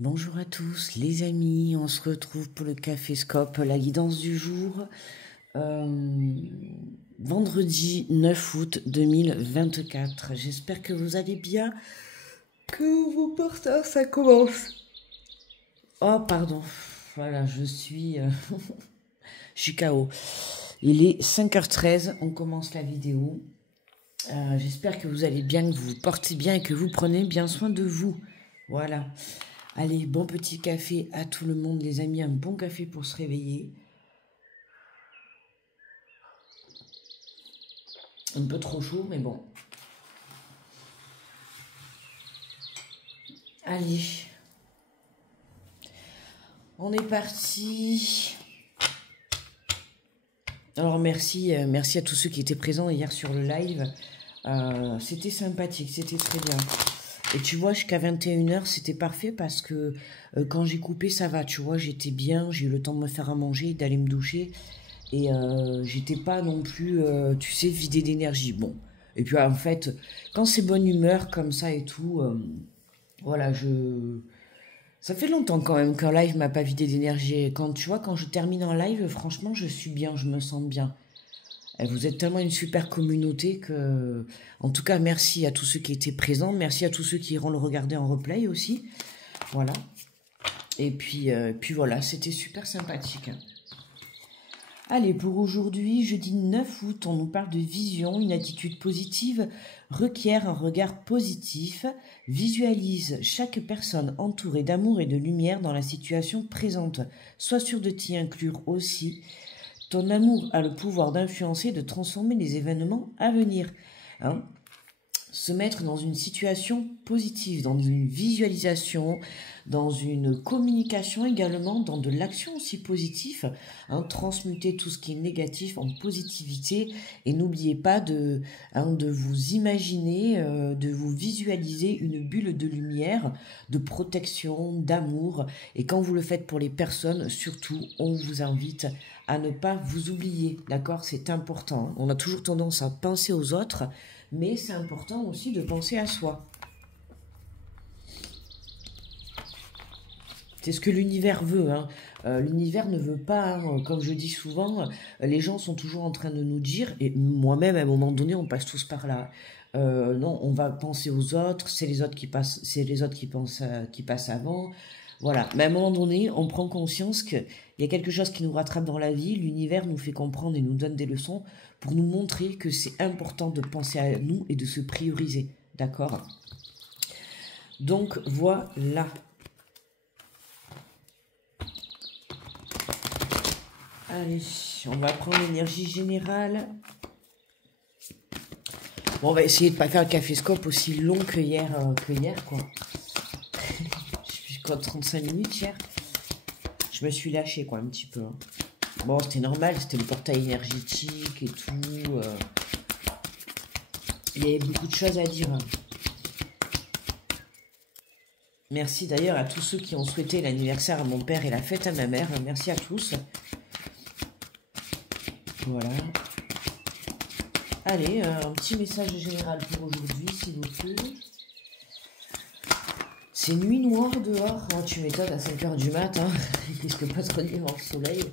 Bonjour à tous les amis, on se retrouve pour le Café Scope, la guidance du jour, euh, vendredi 9 août 2024. J'espère que vous allez bien, que vos portez, ça commence. Oh pardon, voilà, je suis KO. Il est 5h13, on commence la vidéo. J'espère que vous allez bien, que vous vous portez bien et que vous prenez bien soin de vous. Voilà. Allez, bon petit café à tout le monde, les amis, un bon café pour se réveiller. Un peu trop chaud, mais bon. Allez. On est parti. Alors merci à tous ceux qui étaient présents hier sur le live. C'était sympathique, c'était très bien. Et tu vois, jusqu'à 21h, c'était parfait parce que quand j'ai coupé, ça va. Tu vois, j'étais bien, j'ai eu le temps de me faire à manger, d'aller me doucher. Et j'étais pas non plus, tu sais, vidée d'énergie. Bon. Et puis en fait, quand c'est bonne humeur comme ça et tout, voilà, ça fait longtemps quand même qu'un live m'a pas vidé d'énergie. Quand tu vois, quand je termine un live, franchement, je suis bien, je me sens bien. Et vous êtes tellement une super communauté que, en tout cas, merci à tous ceux qui étaient présents, merci à tous ceux qui iront le regarder en replay aussi. Voilà. Et puis voilà, c'était super sympathique. Allez, pour aujourd'hui, jeudi 9 août, on nous parle de vision. Une attitude positive requiert un regard positif. Visualise chaque personne entourée d'amour et de lumière dans la situation présente. Sois sûr de t'y inclure aussi. Ton amour a le pouvoir d'influencer et de transformer les événements à venir. Hein, se mettre dans une situation positive, dans une visualisation, dans une communication également, dans de l'action aussi positive, hein, transmuter tout ce qui est négatif en positivité et n'oubliez pas de vous imaginer, de vous visualiser une bulle de lumière, de protection, d'amour et quand vous le faites pour les personnes, surtout, on vous invite à ne pas vous oublier, d'accord? C'est important, hein. On a toujours tendance à penser aux autres, mais c'est important aussi de penser à soi. C'est ce que l'univers veut, hein. L'univers ne veut pas, hein, comme je dis souvent, les gens sont toujours en train de nous dire, et moi-même à un moment donné, on passe tous par là. Non, on va penser aux autres, c'est les autres qui passent, c'est les autres qui pensent, qui passent avant. Voilà. Mais à un moment donné, on prend conscience qu'il y a quelque chose qui nous rattrape dans la vie. L'univers nous fait comprendre et nous donne des leçons pour nous montrer que c'est important de penser à nous et de se prioriser. D'accord? Donc voilà. Allez, on va prendre l'énergie générale. Bon, on va essayer de ne pas faire le café scope aussi long que hier quoi. Je suis quoi, 35 minutes hier. Je me suis lâchée, quoi, un petit peu, hein. Bon, c'était normal, c'était le portail énergétique et tout. Il y avait beaucoup de choses à dire, hein. Merci d'ailleurs à tous ceux qui ont souhaité l'anniversaire à mon père et la fête à ma mère. Merci à tous. Voilà. Allez, un petit message général pour aujourd'hui, s'il vous plaît. C'est nuit noire dehors. Oh, tu m'étonnes à 5h du mat, hein. Il risque pas de relier dans le soleil.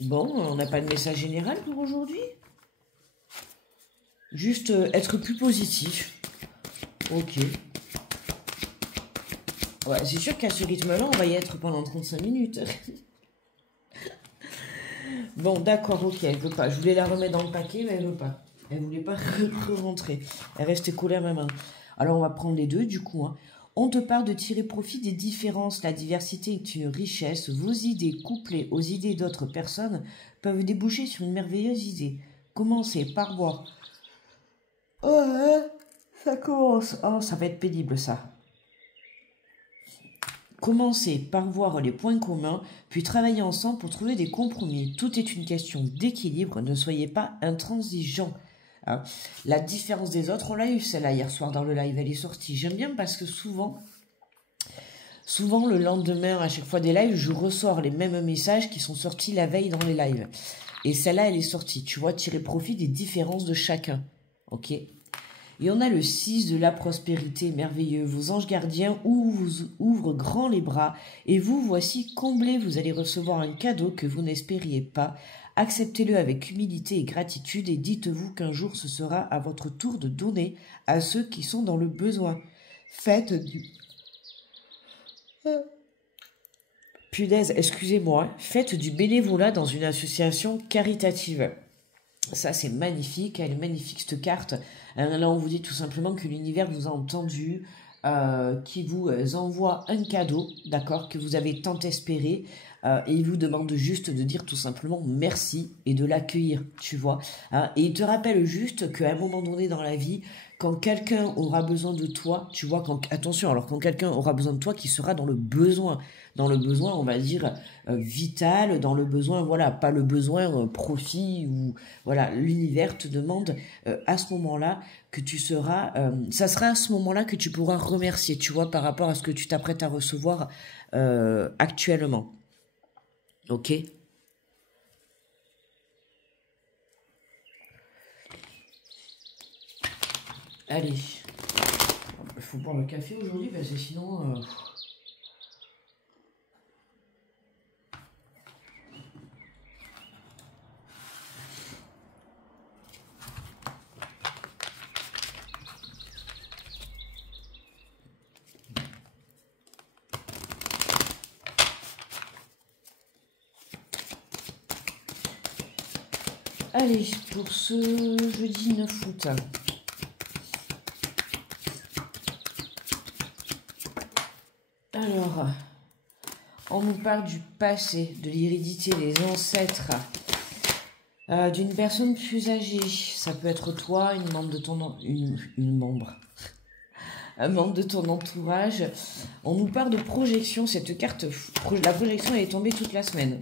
Bon, on n'a pas de message général pour aujourd'hui. Juste être plus positif. Ok. Ouais, c'est sûr qu'à ce rythme-là, on va y être pendant 35 minutes. Bon, d'accord, ok, elle veut pas. Je voulais la remettre dans le paquet, mais elle veut pas. Elle voulait pas rentrer. Elle restait collée à ma main. Alors, on va prendre les deux, du coup, hein. On te parle de tirer profit des différences. La diversité est une richesse. Vos idées, couplées aux idées d'autres personnes, peuvent déboucher sur une merveilleuse idée. Commencez par voir. Oh, hein, ça commence. Oh, ça va être pénible, ça. Commencez par voir les points communs, puis travailler ensemble pour trouver des compromis. Tout est une question d'équilibre, ne soyez pas intransigeants. Hein. La différence des autres, on l'a eu celle-là hier soir dans le live, elle est sortie. J'aime bien parce que souvent le lendemain, à chaque fois des lives, je ressors les mêmes messages qui sont sortis la veille dans les lives. Et celle-là, elle est sortie. Tu vois, tirer profit des différences de chacun. Ok ? Et on a le 6 de la prospérité, merveilleux. Vos anges gardiens vous ouvrent grand les bras et vous voici comblés. Vous allez recevoir un cadeau que vous n'espériez pas. Acceptez-le avec humilité et gratitude et dites-vous qu'un jour ce sera à votre tour de donner à ceux qui sont dans le besoin. Faites du... Punaise, excusez-moi. Faites du bénévolat dans une association caritative. Ça, c'est magnifique. Elle est magnifique, cette carte. Là, on vous dit tout simplement que l'univers vous a entendu, qui vous envoie un cadeau, d'accord, que vous avez tant espéré, et il vous demande juste de dire tout simplement merci et de l'accueillir, tu vois. Hein, et il te rappelle juste qu'à un moment donné dans la vie, quand quelqu'un aura besoin de toi, tu vois, attention, alors quand quelqu'un aura besoin de toi, qui sera dans le besoin, on va dire, vital, dans le besoin, voilà, pas le besoin profit, ou voilà, l'univers te demande à ce moment-là que tu seras, ça sera à ce moment-là que tu pourras remercier, tu vois, par rapport à ce que tu t'apprêtes à recevoir actuellement. Ok? Allez. Il faut boire le café aujourd'hui parce que sinon... Allez, pour ce jeudi 9 août. Alors, on nous parle du passé, de l'hérédité, des ancêtres, d'une personne plus âgée. Ça peut être toi, une membre de ton un membre de ton entourage. On nous parle de projection. Cette carte, la projection, elle est tombée toute la semaine.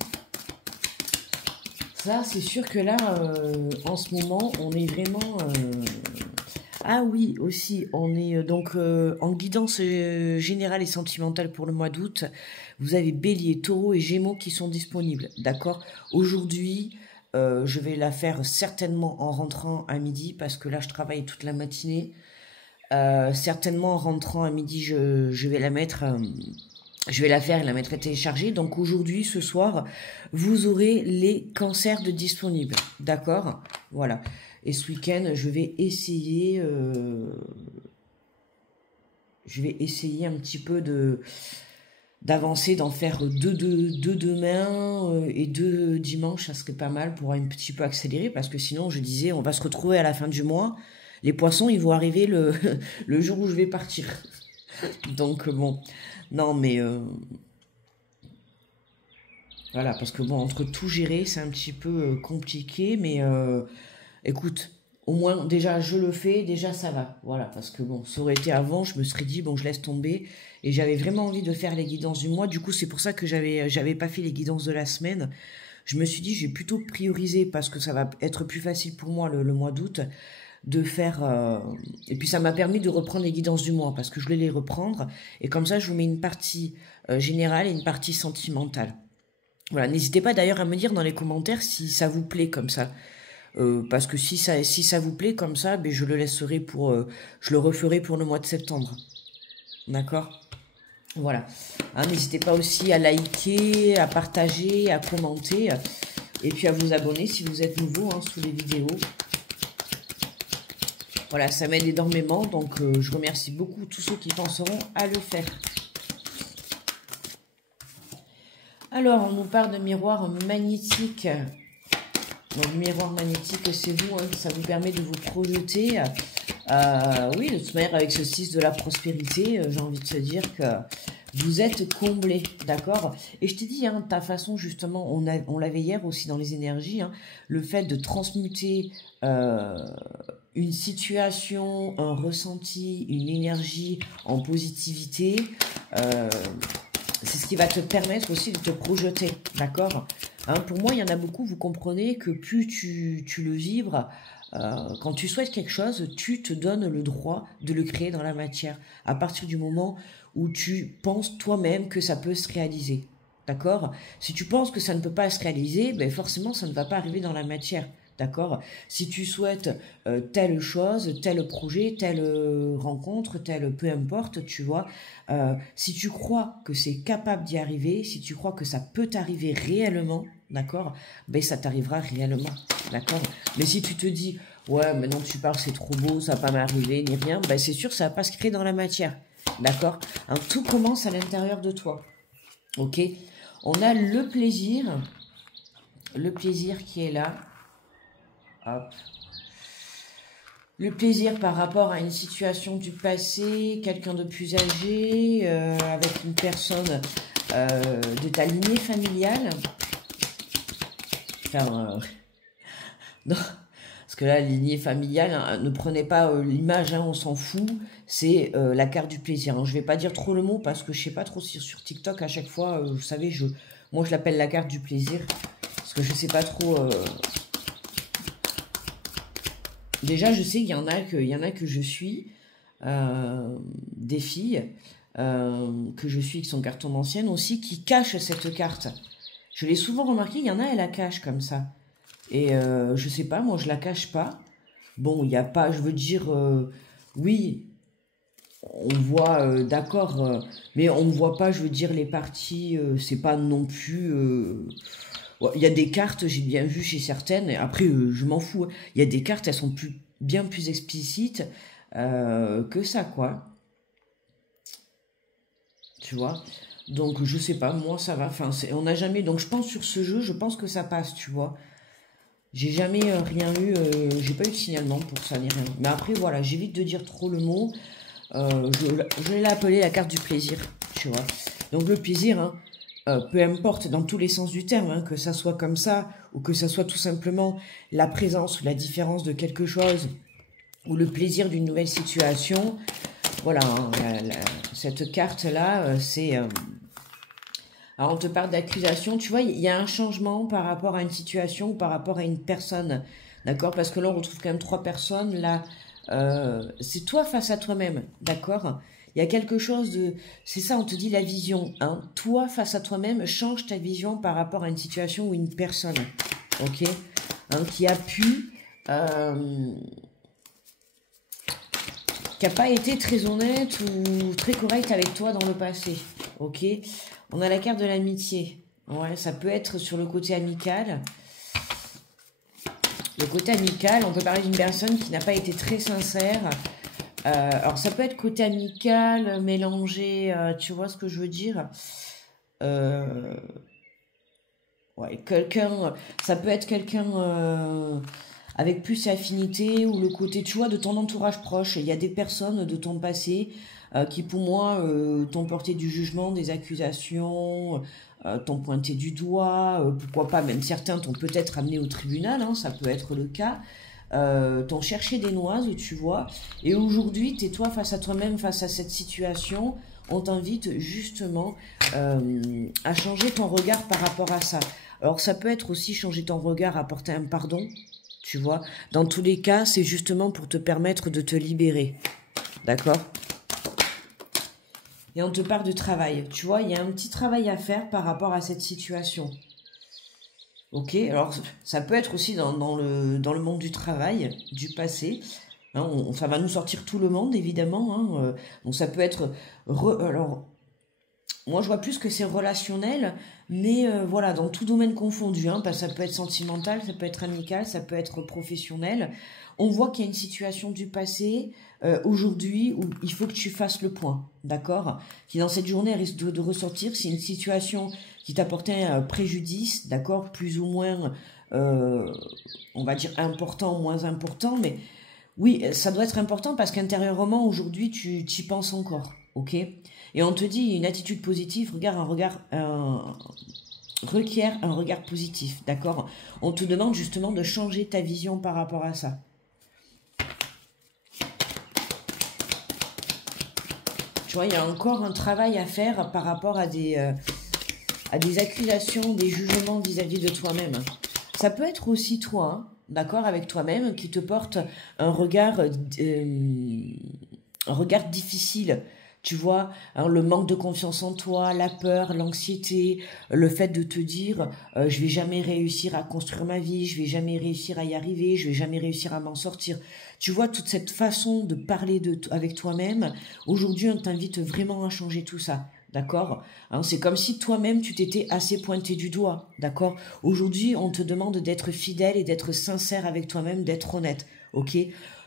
Ça, c'est sûr que là, en ce moment, on est vraiment... Ah oui, aussi, on est donc en guidance générale et sentimentale pour le mois d'août. Vous avez Bélier, Taureau et Gémeaux qui sont disponibles, d'accord? Aujourd'hui, je vais la faire certainement en rentrant à midi, parce que là, je travaille toute la matinée. Certainement en rentrant à midi, je vais la mettre... je vais la faire et la mettre à télécharger. Donc aujourd'hui, ce soir, vous aurez les cancers de disponibles. D'accord? Voilà. Et ce week-end, je vais essayer un petit peu d'avancer, d'en faire deux demain et deux dimanche. Ça serait pas mal pour un petit peu accélérer, parce que sinon, je disais, on va se retrouver à la fin du mois. Les poissons, ils vont arriver le jour où je vais partir. Donc bon, non mais voilà, parce que bon, entre tout gérer, c'est un petit peu compliqué, mais écoute, au moins déjà je le fais, déjà ça va, voilà, parce que bon, ça aurait été avant, je me serais dit bon, je laisse tomber, et j'avais vraiment envie de faire les guidances du mois. Du coup, c'est pour ça que j'avais pas fait les guidances de la semaine. Je me suis dit, j'ai plutôt priorisé, parce que ça va être plus facile pour moi le mois d'août de faire... et puis ça m'a permis de reprendre les guidances du mois, parce que je voulais les reprendre, et comme ça je vous mets une partie générale et une partie sentimentale. Voilà, n'hésitez pas d'ailleurs à me dire dans les commentaires si ça vous plaît comme ça. Parce que si ça vous plaît comme ça, ben je le laisserai pour... je le referai pour le mois de septembre. D'accord? Voilà. Hein, n'hésitez pas aussi à liker, à partager, à commenter, et puis à vous abonner si vous êtes nouveau sous les vidéos. Voilà, ça m'aide énormément, donc je remercie beaucoup tous ceux qui penseront à le faire. Alors, on nous parle de miroir magnétique. Donc, miroir magnétique, c'est vous, ça vous permet de vous projeter. Oui, de toute manière, avec ce 6 de la prospérité, j'ai envie de te dire que vous êtes comblé, d'accord? Et je t'ai dit, ta façon, justement, on l'avait hier aussi dans les énergies, le fait de transmuter une situation, un ressenti, une énergie en positivité, c'est ce qui va te permettre aussi de te projeter, d'accord? Pour moi, il y en a beaucoup, vous comprenez que plus tu le vibres, quand tu souhaites quelque chose, tu te donnes le droit de le créer dans la matière, à partir du moment où tu penses toi-même que ça peut se réaliser, d'accord? Si tu penses que ça ne peut pas se réaliser, ben forcément, ça ne va pas arriver dans la matière, d'accord? Si tu souhaites telle chose, tel projet, telle rencontre, tel peu importe, tu vois, si tu crois que c'est capable d'y arriver, si tu crois que ça peut t'arriver réellement, d'accord? Ben ça t'arrivera réellement, d'accord? Mais si tu te dis, ouais, maintenant tu parles, c'est trop beau, ça va pas m'arriver, ni rien, ben c'est sûr, ça va pas se créer dans la matière, d'accord? Hein, tout commence à l'intérieur de toi, ok? On a le plaisir qui est là. Hop. Le plaisir par rapport à une situation du passé, quelqu'un de plus âgé, avec une personne de ta lignée familiale. Enfin, non, parce que là, lignée familiale, hein, ne prenez pas l'image, hein, on s'en fout. C'est la carte du plaisir. Hein. Je vais pas dire trop le mot parce que je sais pas trop si sur TikTok à chaque fois, vous savez, moi je l'appelle la carte du plaisir parce que je sais pas trop. Déjà, je sais qu'il y en a que je suis, des filles que je suis qui sont cartomanciennes aussi, qui cachent cette carte. Je l'ai souvent remarqué, il y en a, elles la cachent comme ça. Et je sais pas, moi je la cache pas. Bon, il n'y a pas, je veux dire, oui, on voit, d'accord, mais on ne voit pas, je veux dire, les parties, c'est pas non plus... ouais, il y a des cartes, j'ai bien vu chez certaines, et après, je m'en fous. Hein. Il y a des cartes, elles sont bien plus explicites que ça, quoi. Tu vois? Donc, je sais pas, moi, ça va. Enfin, on n'a jamais... Donc, je pense sur ce jeu, je pense que ça passe, tu vois? J'ai jamais rien eu, j'ai pas eu de signalement pour ça ni rien. Mais après, voilà, j'évite de dire trop le mot. Je l'ai appelé la carte du plaisir, tu vois. Donc le plaisir, hein, peu importe dans tous les sens du terme, hein, que ça soit comme ça, ou que ça soit tout simplement la présence ou la différence de quelque chose, ou le plaisir d'une nouvelle situation. Voilà, hein, cette carte-là, c'est... alors on te parle d'accusation, tu vois, il y a un changement par rapport à une situation ou par rapport à une personne, d'accord? Parce que là, on retrouve quand même trois personnes, là, c'est toi face à toi-même, d'accord? Il y a quelque chose de... C'est ça, on te dit la vision, hein? Toi face à toi-même, change ta vision par rapport à une situation ou une personne, ok? Hein, qui a pu... qui n'a pas été très honnête ou très correct avec toi dans le passé, ok? On a la carte de l'amitié. Ouais, ça peut être sur le côté amical. Le côté amical, on peut parler d'une personne qui n'a pas été très sincère. Alors, ça peut être côté amical, mélangé, tu vois ce que je veux dire? Ouais, ça peut être quelqu'un avec plus affinité ou le côté, tu vois, de ton entourage proche. Il y a des personnes de ton passé qui, pour moi, t'ont porté du jugement, des accusations, t'ont pointé du doigt, pourquoi pas, même certains t'ont peut-être amené au tribunal, hein, ça peut être le cas. T'ont cherché des noises, tu vois. Et aujourd'hui, t'es toi face à toi-même, face à cette situation. On t'invite justement à changer ton regard par rapport à ça. Alors ça peut être aussi changer ton regard, apporter un pardon, tu vois. Dans tous les cas, c'est justement pour te permettre de te libérer. D'accord? Et on te parle de travail. Tu vois, il y a un petit travail à faire par rapport à cette situation. Ok, alors ça peut être aussi dans le monde du travail, du passé. Hein, ça va nous sortir tout le monde, évidemment. Hein, donc ça peut être... alors, moi, je vois plus que c'est relationnel, mais voilà, dans tout domaine confondu. Hein, parce que ça peut être sentimental, ça peut être amical, ça peut être professionnel. On voit qu'il y a une situation du passé, aujourd'hui, où il faut que tu fasses le point, d'accord? Qui dans cette journée risque de ressortir. C'est une situation qui t'apportait un préjudice, d'accord? Plus ou moins, on va dire important, moins important, mais oui, ça doit être important parce qu'intérieurement, aujourd'hui, tu y penses encore, ok? Et on te dit, une attitude positive, requiert un regard positif, d'accord? On te demande justement de changer ta vision par rapport à ça. Tu vois, il y a encore un travail à faire par rapport à des accusations, des jugements vis-à-vis de toi-même. Ça peut être aussi toi, hein, d'accord, avec toi-même, qui te porte un regard difficile. Tu vois, hein, le manque de confiance en toi, la peur, l'anxiété, le fait de te dire je vais jamais réussir à construire ma vie, je vais jamais réussir à y arriver, je vais jamais réussir à m'en sortir. Tu vois, toute cette façon de parler avec toi-même, aujourd'hui, on t'invite vraiment à changer tout ça. D'accord, hein, c'est comme si toi-même tu t'étais assez pointé du doigt. D'accord. Aujourd'hui, on te demande d'être fidèle et d'être sincère avec toi-même, d'être honnête. Ok.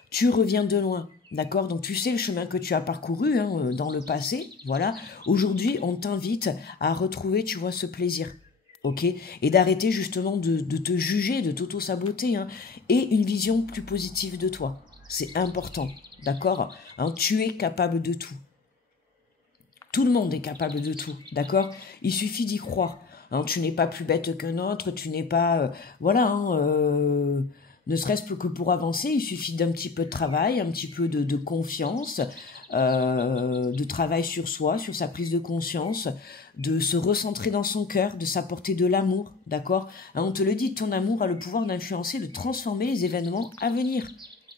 Tu reviens de loin. D'accord. Donc tu sais le chemin que tu as parcouru hein, dans le passé. Voilà. Aujourd'hui, on t'invite à retrouver, tu vois, ce plaisir. Ok. Et d'arrêter justement de te juger, de t'auto-saboter. Hein, et une vision plus positive de toi. C'est important. D'accord, hein, tu es capable de tout. Tout le monde est capable de tout, d'accord. Il suffit d'y croire. Hein, tu n'es pas plus bête qu'un autre, tu n'es pas... voilà, hein, ne serait-ce que pour avancer, il suffit d'un petit peu de travail, un petit peu de confiance, de travail sur soi, sur sa prise de conscience, de se recentrer dans son cœur, de s'apporter de l'amour, d'accord. Hein, on te le dit, ton amour a le pouvoir d'influencer, de transformer les événements à venir.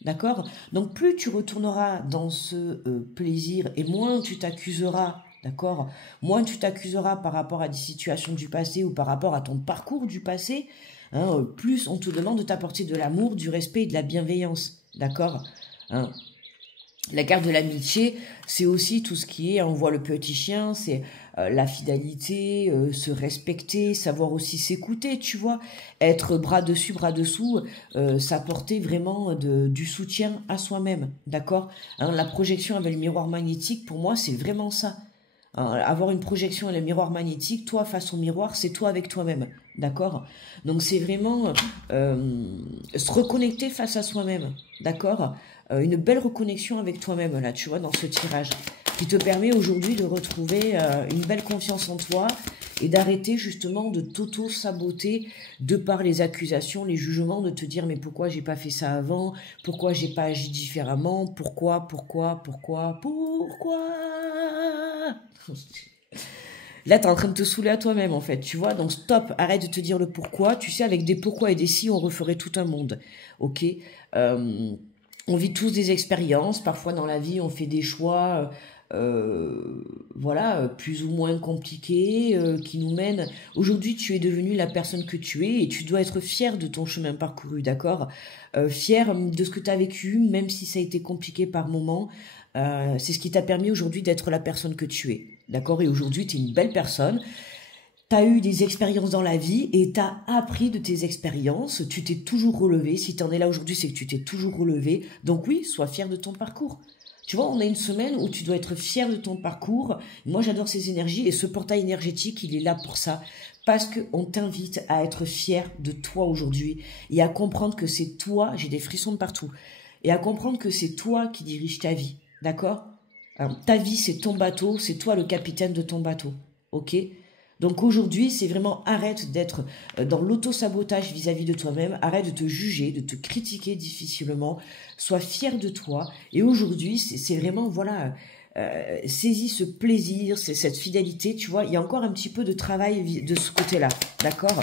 D'accord. Donc plus tu retourneras dans ce plaisir et moins tu t'accuseras, d'accord, moins tu t'accuseras par rapport à des situations du passé ou par rapport à ton parcours du passé, hein, plus on te demande de t'apporter de l'amour, du respect et de la bienveillance, d'accord, hein. La carte de l'amitié, c'est aussi tout ce qui est, on voit le petit chien, c'est la fidélité, se respecter, savoir aussi s'écouter, tu vois, être bras dessus, bras dessous, s'apporter vraiment du soutien à soi-même, d'accord, hein, la projection avec le miroir magnétique, pour moi, c'est vraiment ça. Hein, avoir une projection et le miroir magnétique, toi face au miroir, c'est toi avec toi-même, d'accord. Donc c'est vraiment se reconnecter face à soi-même, d'accord. Une belle reconnexion avec toi-même, là, tu vois, dans ce tirage, qui te permet aujourd'hui de retrouver une belle confiance en toi et d'arrêter justement de t'auto-saboter de par les accusations, les jugements, de te dire mais pourquoi j'ai pas fait ça avant, pourquoi j'ai pas agi différemment, pourquoi. Là, tu es en train de te saouler à toi-même, en fait, tu vois. Donc, stop, arrête de te dire le pourquoi. Tu sais, avec des pourquoi et des si, on referait tout un monde, ok. On vit tous des expériences. Parfois, dans la vie, on fait des choix, voilà, plus ou moins compliqués, qui nous mènent. Aujourd'hui, tu es devenu la personne que tu es et tu dois être fier de ton chemin parcouru, d'accord. Fier de ce que tu as vécu, même si ça a été compliqué par moments. C'est ce qui t'a permis aujourd'hui d'être la personne que tu es. D'accord. Et aujourd'hui, tu es une belle personne. Tu as eu des expériences dans la vie et tu as appris de tes expériences. Tu t'es toujours relevé. Si tu en es là aujourd'hui, c'est que tu t'es toujours relevé. Donc oui, sois fier de ton parcours. Tu vois, on a une semaine où tu dois être fier de ton parcours. Moi, j'adore ces énergies et ce portail énergétique, il est là pour ça. Parce qu'on t'invite à être fier de toi aujourd'hui et à comprendre que c'est toi, j'ai des frissons de partout, et à comprendre que c'est toi qui dirige ta vie. D'accord. Alors, ta vie, c'est ton bateau, c'est toi le capitaine de ton bateau. Ok. Donc aujourd'hui, c'est vraiment arrête d'être dans l'auto-sabotage vis-à-vis de toi-même, arrête de te juger, de te critiquer difficilement, sois fier de toi. Et aujourd'hui, c'est vraiment, voilà, saisis ce plaisir, c'est cette fidélité, tu vois, il y a encore un petit peu de travail de ce côté-là, d'accord.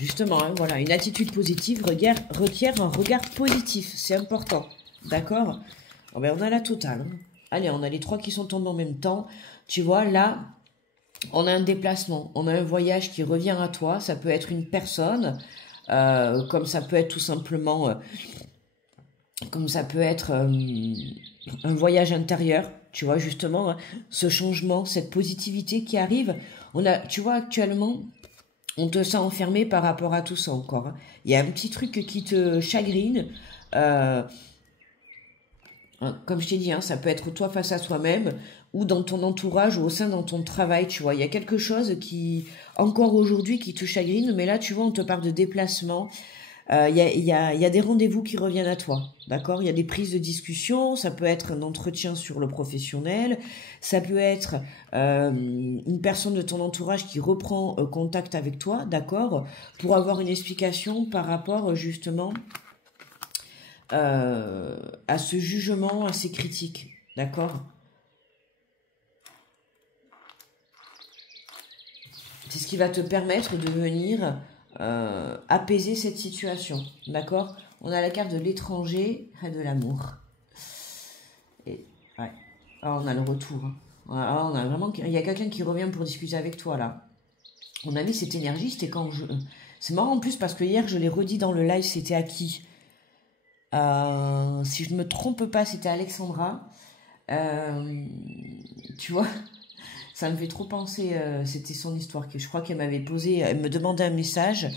Justement, hein, voilà, une attitude positive requiert un regard positif, c'est important, d'accord. Oh ben, on a la totale. Hein. Allez, on a les trois qui sont tombés en même temps. Tu vois, là, on a un déplacement, on a un voyage qui revient à toi. Ça peut être une personne, comme ça peut être tout simplement, comme ça peut être un voyage intérieur. Tu vois, justement, hein, ce changement, cette positivité qui arrive. Tu vois, actuellement, on te sent enfermé par rapport à tout ça encore. Hein. Il y a un petit truc qui te chagrine. Comme je t'ai dit, hein, ça peut être toi face à toi-même ou dans ton entourage ou au sein de ton travail, tu vois. Il y a quelque chose qui, encore aujourd'hui, qui te chagrine, mais là, tu vois, on te parle de déplacement. Il y a des rendez-vous qui reviennent à toi, d'accord. Il y a des prises de discussion, ça peut être un entretien sur le professionnel, ça peut être une personne de ton entourage qui reprend contact avec toi, d'accord, pour avoir une explication par rapport justement à ce jugement, à ces critiques, d'accord. C'est ce qui va te permettre de venir apaiser cette situation, d'accord. On a la carte de l'étranger et de l'amour. Et Ouais. Ah, on a le retour. Hein. Ah, on a vraiment... Il y a quelqu'un qui revient pour discuter avec toi, là. On a mis cette énergie, c'était quand je... C'est marrant en plus parce que hier, je l'ai redit dans le live, c'était à qui? Si je ne me trompe pas, c'était Alexandra. Tu vois, ça me fait trop penser, c'était son histoire. Je crois qu'elle m'avait posé, elle me demandait un message.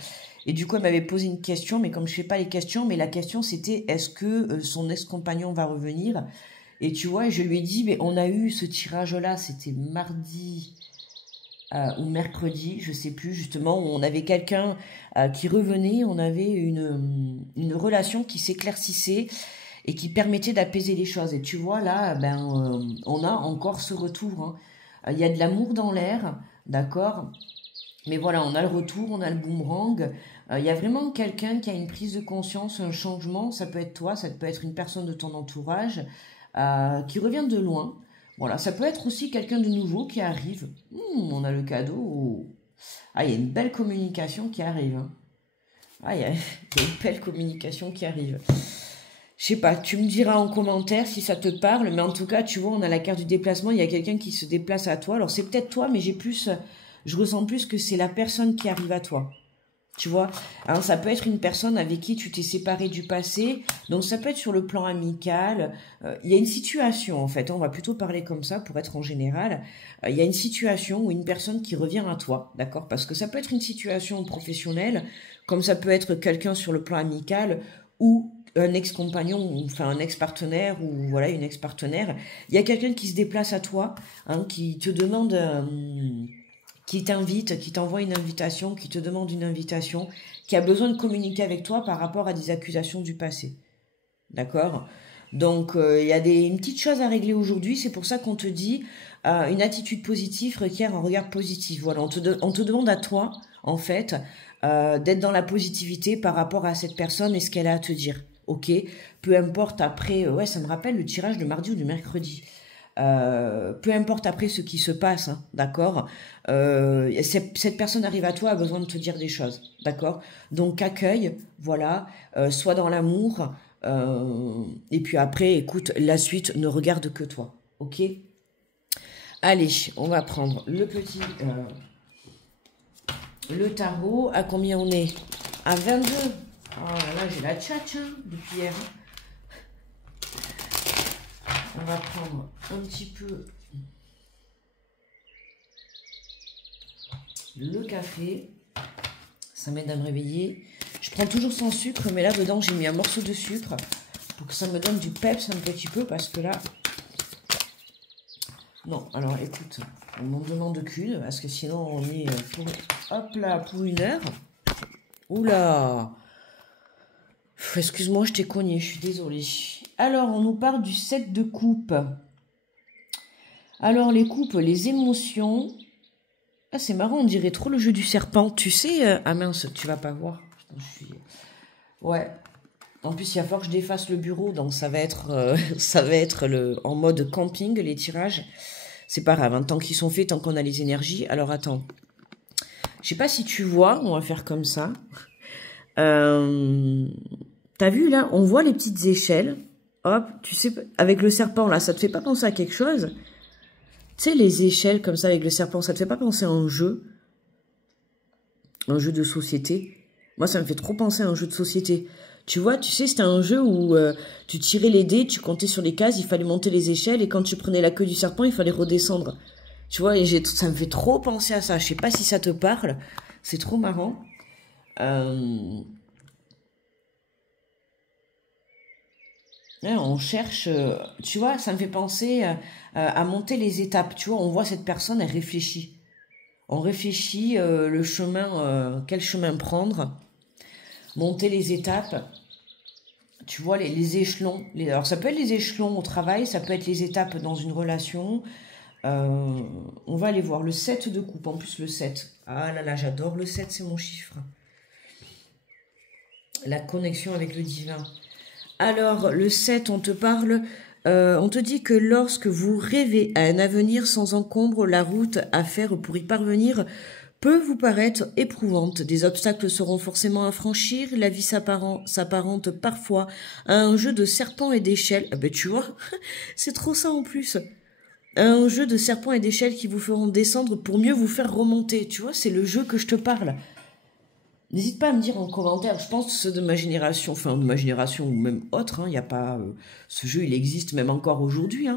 Et du coup, elle m'avait posé une question, mais comme je fais pas les questions, mais la question c'était, est-ce que son ex-compagnon va revenir? Et tu vois, je lui ai dit, mais on a eu ce tirage-là, c'était mardi ou mercredi, je sais plus, justement, où on avait quelqu'un qui revenait, on avait une relation qui s'éclaircissait et qui permettait d'apaiser les choses. Et tu vois, là, on a encore ce retour. Hein. Il y a de l'amour dans l'air, d'accord? Mais voilà, on a le retour, on a le boomerang. Il y a vraiment quelqu'un qui a une prise de conscience, un changement. Ça peut être toi, ça peut être une personne de ton entourage qui revient de loin. Voilà, ça peut être aussi quelqu'un de nouveau qui arrive. On a le cadeau. Ah, il y a une belle communication qui arrive. Hein. Ah, il y a une belle communication qui arrive. Je sais pas, tu me diras en commentaire si ça te parle, mais en tout cas, tu vois, on a la carte du déplacement, il y a quelqu'un qui se déplace à toi. Alors c'est peut-être toi, mais je ressens plus que c'est la personne qui arrive à toi. Tu vois, alors ça peut être une personne avec qui tu t'es séparé du passé, donc ça peut être sur le plan amical. Il y a une situation en fait, on va plutôt parler comme ça pour être en général. Il y a une situation où une personne qui revient à toi, d'accord? Parce que ça peut être une situation professionnelle, comme ça peut être quelqu'un sur le plan amical ou un ex-compagnon, enfin un ex-partenaire ou voilà une ex-partenaire. Il y a quelqu'un qui se déplace à toi, hein, qui te demande qui t'invite, qui t'envoie une invitation, qui te demande une invitation, qui a besoin de communiquer avec toi par rapport à des accusations du passé. D'accord? Donc, il y a une petite chose à régler aujourd'hui. C'est pour ça qu'on te dit une attitude positive requiert un regard positif. Voilà, on te demande à toi, en fait, d'être dans la positivité par rapport à cette personne et ce qu'elle a à te dire. Ok? Peu importe après... ouais, ça me rappelle le tirage de mardi ou du mercredi. Peu importe après ce qui se passe, hein, d'accord. Cette personne arrive à toi, a besoin de te dire des choses, d'accord. Donc accueille, voilà, sois dans l'amour, et puis après, écoute, la suite ne regarde que toi, ok. Allez, on va prendre le tarot. À combien on est? À 22. Oh là, j'ai la tchatch hein, depuis hier. On va prendre un petit peu le café. Ça m'aide à me réveiller. Je prends toujours sans sucre, mais là dedans j'ai mis un morceau de sucre pour que ça me donne du peps un petit peu parce que là... Non, alors écoute, on m'en demande qu'une parce que sinon on est pour... Hop là, pour 1 heure. Oula. Excuse-moi, je t'ai cogné, je suis désolée. Alors, on nous parle du 7 de coupe. Alors, les coupes, les émotions... Ah, c'est marrant, on dirait trop le jeu du serpent. Tu sais... Ah mince, tu vas pas voir. Putain, je suis... Ouais. En plus, il va falloir que je défasse le bureau, donc ça va être, en mode camping, les tirages. C'est pas grave, hein, tant qu'ils sont faits, tant qu'on a les énergies. Alors, attends. Je sais pas si tu vois, on va faire comme ça. T'as vu, là, on voit les petites échelles. Hop, tu sais, avec le serpent, là, ça te fait pas penser à quelque chose? Tu sais, les échelles comme ça avec le serpent, ça te fait pas penser à un jeu? Un jeu de société? Moi, ça me fait trop penser à un jeu de société. Tu vois, tu sais, c'était un jeu où tu tirais les dés, tu comptais sur les cases, il fallait monter les échelles, et quand tu prenais la queue du serpent, il fallait redescendre. Tu vois, et ça me fait trop penser à ça. Je sais pas si ça te parle. C'est trop marrant. On cherche, tu vois, ça me fait penser à monter les étapes. Tu vois, on voit cette personne, elle réfléchit. On réfléchit le chemin, quel chemin prendre. Monter les étapes. Tu vois, les échelons. Alors, ça peut être les échelons au travail, ça peut être les étapes dans une relation. On va aller voir le 7 de coupe. En plus, le 7. Ah là là, j'adore le 7, c'est mon chiffre. La connexion avec le divin. Alors, le 7, on te parle, on te dit que lorsque vous rêvez à un avenir sans encombre, la route à faire pour y parvenir peut vous paraître éprouvante. Des obstacles seront forcément à franchir. La vie s'apparente parfois à un jeu de serpents et d'échelles. Ah ben tu vois, c'est trop ça en plus. Un jeu de serpents et d'échelles qui vous feront descendre pour mieux vous faire remonter. Tu vois, c'est le jeu que je te parle. N'hésite pas à me dire en commentaire, je pense que ceux de ma génération, enfin de ma génération ou même autre, il n'y a pas... ce jeu, il existe même encore aujourd'hui.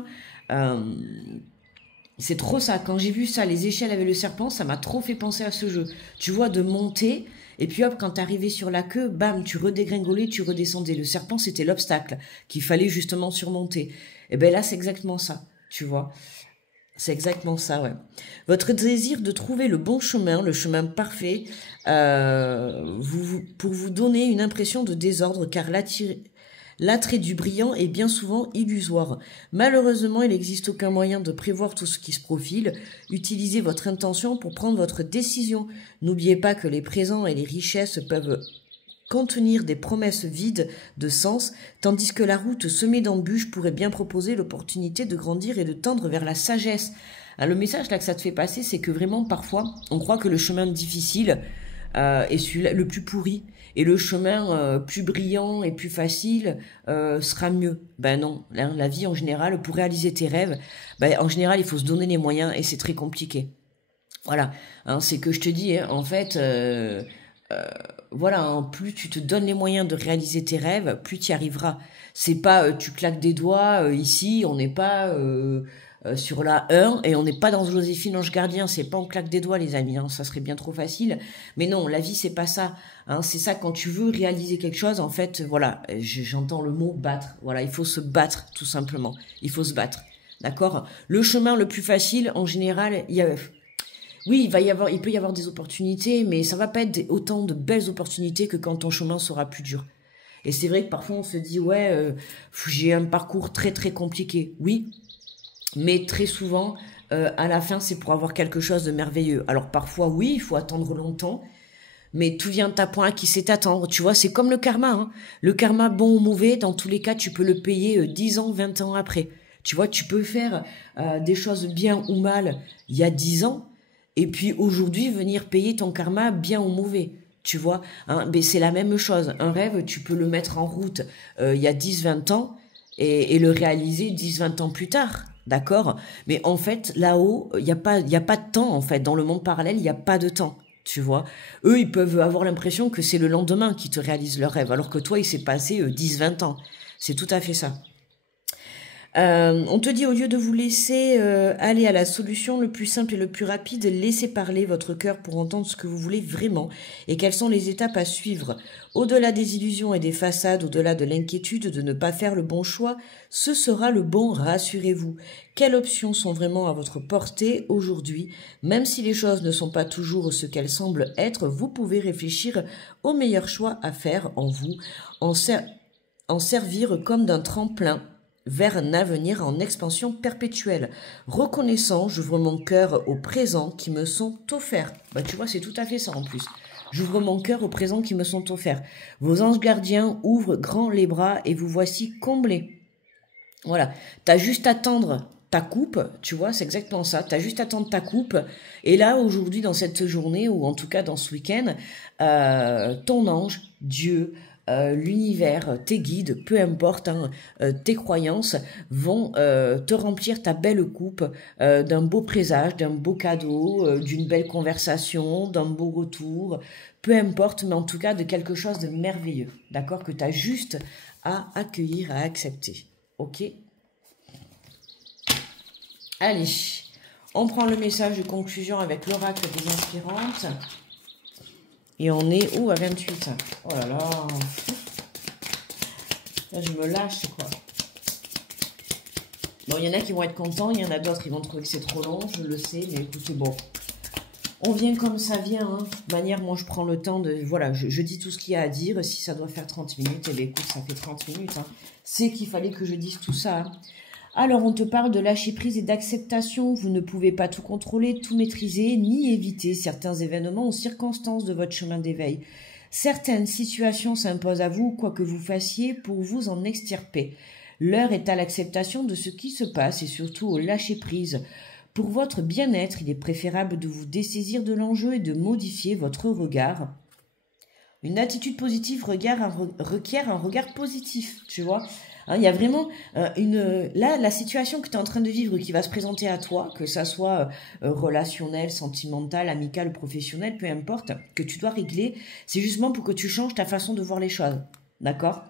C'est trop ça, quand j'ai vu ça, les échelles avec le serpent, ça m'a trop fait penser à ce jeu. Tu vois, de monter, et puis hop, quand t'arrivais sur la queue, bam, tu redégringolais, tu redescendais. Le serpent, c'était l'obstacle qu'il fallait justement surmonter. Et ben là, c'est exactement ça, tu vois. C'est exactement ça, ouais. Votre désir de trouver le bon chemin, le chemin parfait, pour vous donner une impression de désordre, car l'attrait du brillant est bien souvent illusoire. Malheureusement, il n'existe aucun moyen de prévoir tout ce qui se profile. Utilisez votre intention pour prendre votre décision. N'oubliez pas que les présents et les richesses peuvent contenir des promesses vides de sens, tandis que la route semée d'embûches pourrait bien proposer l'opportunité de grandir et de tendre vers la sagesse. Alors, le message là que ça te fait passer, c'est que vraiment parfois, on croit que le chemin difficile est celui le plus pourri, et le chemin plus brillant et plus facile sera mieux. Ben non, la vie en général, pour réaliser tes rêves, en général, il faut se donner les moyens, et c'est très compliqué. Voilà, c'est que je te dis, en fait... voilà, plus tu te donnes les moyens de réaliser tes rêves, plus tu y arriveras. C'est pas tu claques des doigts, ici, on n'est pas sur la 1 et on n'est pas dans Joséphine Ange Gardien, c'est pas on claque des doigts les amis, ça serait bien trop facile. Mais non, la vie c'est pas ça. C'est ça, quand tu veux réaliser quelque chose, en fait, voilà, j'entends le mot battre. Voilà, il faut se battre tout simplement. Il faut se battre. D'accord ? Le chemin le plus facile, en général, oui, il peut y avoir des opportunités, mais ça va pas être autant de belles opportunités que quand ton chemin sera plus dur. Et c'est vrai que parfois on se dit, ouais, j'ai un parcours très très compliqué. Oui, mais très souvent, à la fin, c'est pour avoir quelque chose de merveilleux. Alors parfois, oui, il faut attendre longtemps, mais tout vient à point qui sait attendre. Tu vois, c'est comme le karma. Le karma, bon ou mauvais, dans tous les cas, tu peux le payer 10 ans, 20 ans après. Tu vois, tu peux faire des choses bien ou mal il y a 10 ans, et puis aujourd'hui, venir payer ton karma bien ou mauvais. Tu vois, mais c'est la même chose. Un rêve, tu peux le mettre en route il y a 10-20 ans et le réaliser 10-20 ans plus tard. D'accord ? Mais en fait, là-haut, il y a pas de temps, en fait. Dans le monde parallèle, il n'y a pas de temps. Tu vois ? Eux, ils peuvent avoir l'impression que c'est le lendemain qu'ils te réalisent leur rêve, alors que toi, il s'est passé 10-20 ans. C'est tout à fait ça. On te dit, au lieu de vous laisser aller à la solution le plus simple et le plus rapide, laissez parler votre cœur pour entendre ce que vous voulez vraiment et quelles sont les étapes à suivre. Au-delà des illusions et des façades, au-delà de l'inquiétude de ne pas faire le bon choix, ce sera le bon, rassurez-vous. Quelles options sont vraiment à votre portée aujourd'hui? Même si les choses ne sont pas toujours ce qu'elles semblent être, vous pouvez réfléchir au meilleur choix à faire en vous, en servir comme d'un tremplin vers un avenir en expansion perpétuelle. Reconnaissant, j'ouvre mon cœur au présent qui me sont offerts. Tu vois, c'est tout à fait ça en plus. J'ouvre mon cœur au présent qui me sont offerts. Vos anges gardiens ouvrent grand les bras et vous voici comblés. Voilà, t'as juste à attendre ta coupe, tu vois, c'est exactement ça. T'as juste à attendre ta coupe. Et là, aujourd'hui, dans cette journée, ou en tout cas dans ce week-end, ton ange, Dieu, l'univers, tes guides, peu importe, tes croyances vont te remplir ta belle coupe d'un beau présage, d'un beau cadeau, d'une belle conversation, d'un beau retour, peu importe, mais en tout cas de quelque chose de merveilleux, d'accord, que tu as juste à accueillir, à accepter. Ok ? Allez, on prend le message de conclusion avec l'oracle des inspirantes. Et on est où à 28? Oh là là. Là, je me lâche, quoi. Bon, il y en a qui vont être contents, il y en a d'autres qui vont trouver que c'est trop long, je le sais, mais écoutez, bon. On vient comme ça vient, De toute manière, moi, je prends le temps de... Voilà, je dis tout ce qu'il y a à dire. Si ça doit faire 30 minutes, eh bien, écoute, ça fait 30 minutes, C'est qu'il fallait que je dise tout ça, Alors, on te parle de lâcher prise et d'acceptation. Vous ne pouvez pas tout contrôler, tout maîtriser, ni éviter certains événements ou circonstances de votre chemin d'éveil. Certaines situations s'imposent à vous, quoi que vous fassiez, pour vous en extirper. L'heure est à l'acceptation de ce qui se passe et surtout au lâcher prise Pour votre bien-être, il est préférable de vous dessaisir de l'enjeu et de modifier votre regard. Une attitude positive requiert un regard positif, tu vois. Hein, il y a vraiment là, la situation que tu es en train de vivre qui va se présenter à toi, que ça soit relationnel, sentimental, amical, professionnel, peu importe, que tu dois régler, c'est justement pour que tu changes ta façon de voir les choses. D'accord ?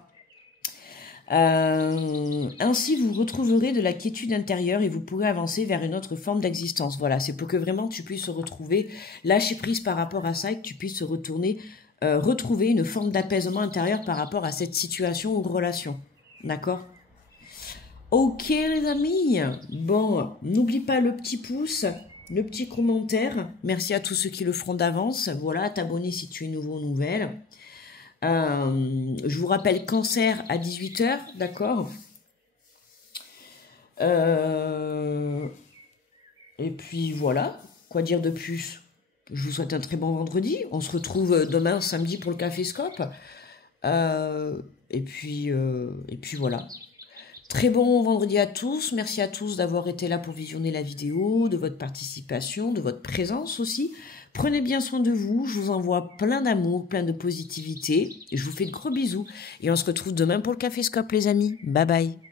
Ainsi, vous retrouverez de la quiétude intérieure et vous pourrez avancer vers une autre forme d'existence. Voilà, c'est pour que vraiment tu puisses retrouver, lâcher prise par rapport à ça et que tu puisses retrouver une forme d'apaisement intérieur par rapport à cette situation ou relation. D'accord ? Ok les amis, bon, n'oublie pas le petit pouce, le petit commentaire. Merci à tous ceux qui le feront d'avance. Voilà, t'abonner si tu es nouveau ou nouvelle. Je vous rappelle Cancer à 18h, d'accord. Et puis voilà, quoi dire de plus? Je vous souhaite un très bon vendredi. On se retrouve demain samedi pour le Café Scope. Et puis voilà. Très bon vendredi à tous. Merci à tous d'avoir été là pour visionner la vidéo, de votre participation, de votre présence aussi. Prenez bien soin de vous. Je vous envoie plein d'amour, plein de positivité. Et je vous fais de gros bisous. Et on se retrouve demain pour le Café Scope, les amis. Bye bye.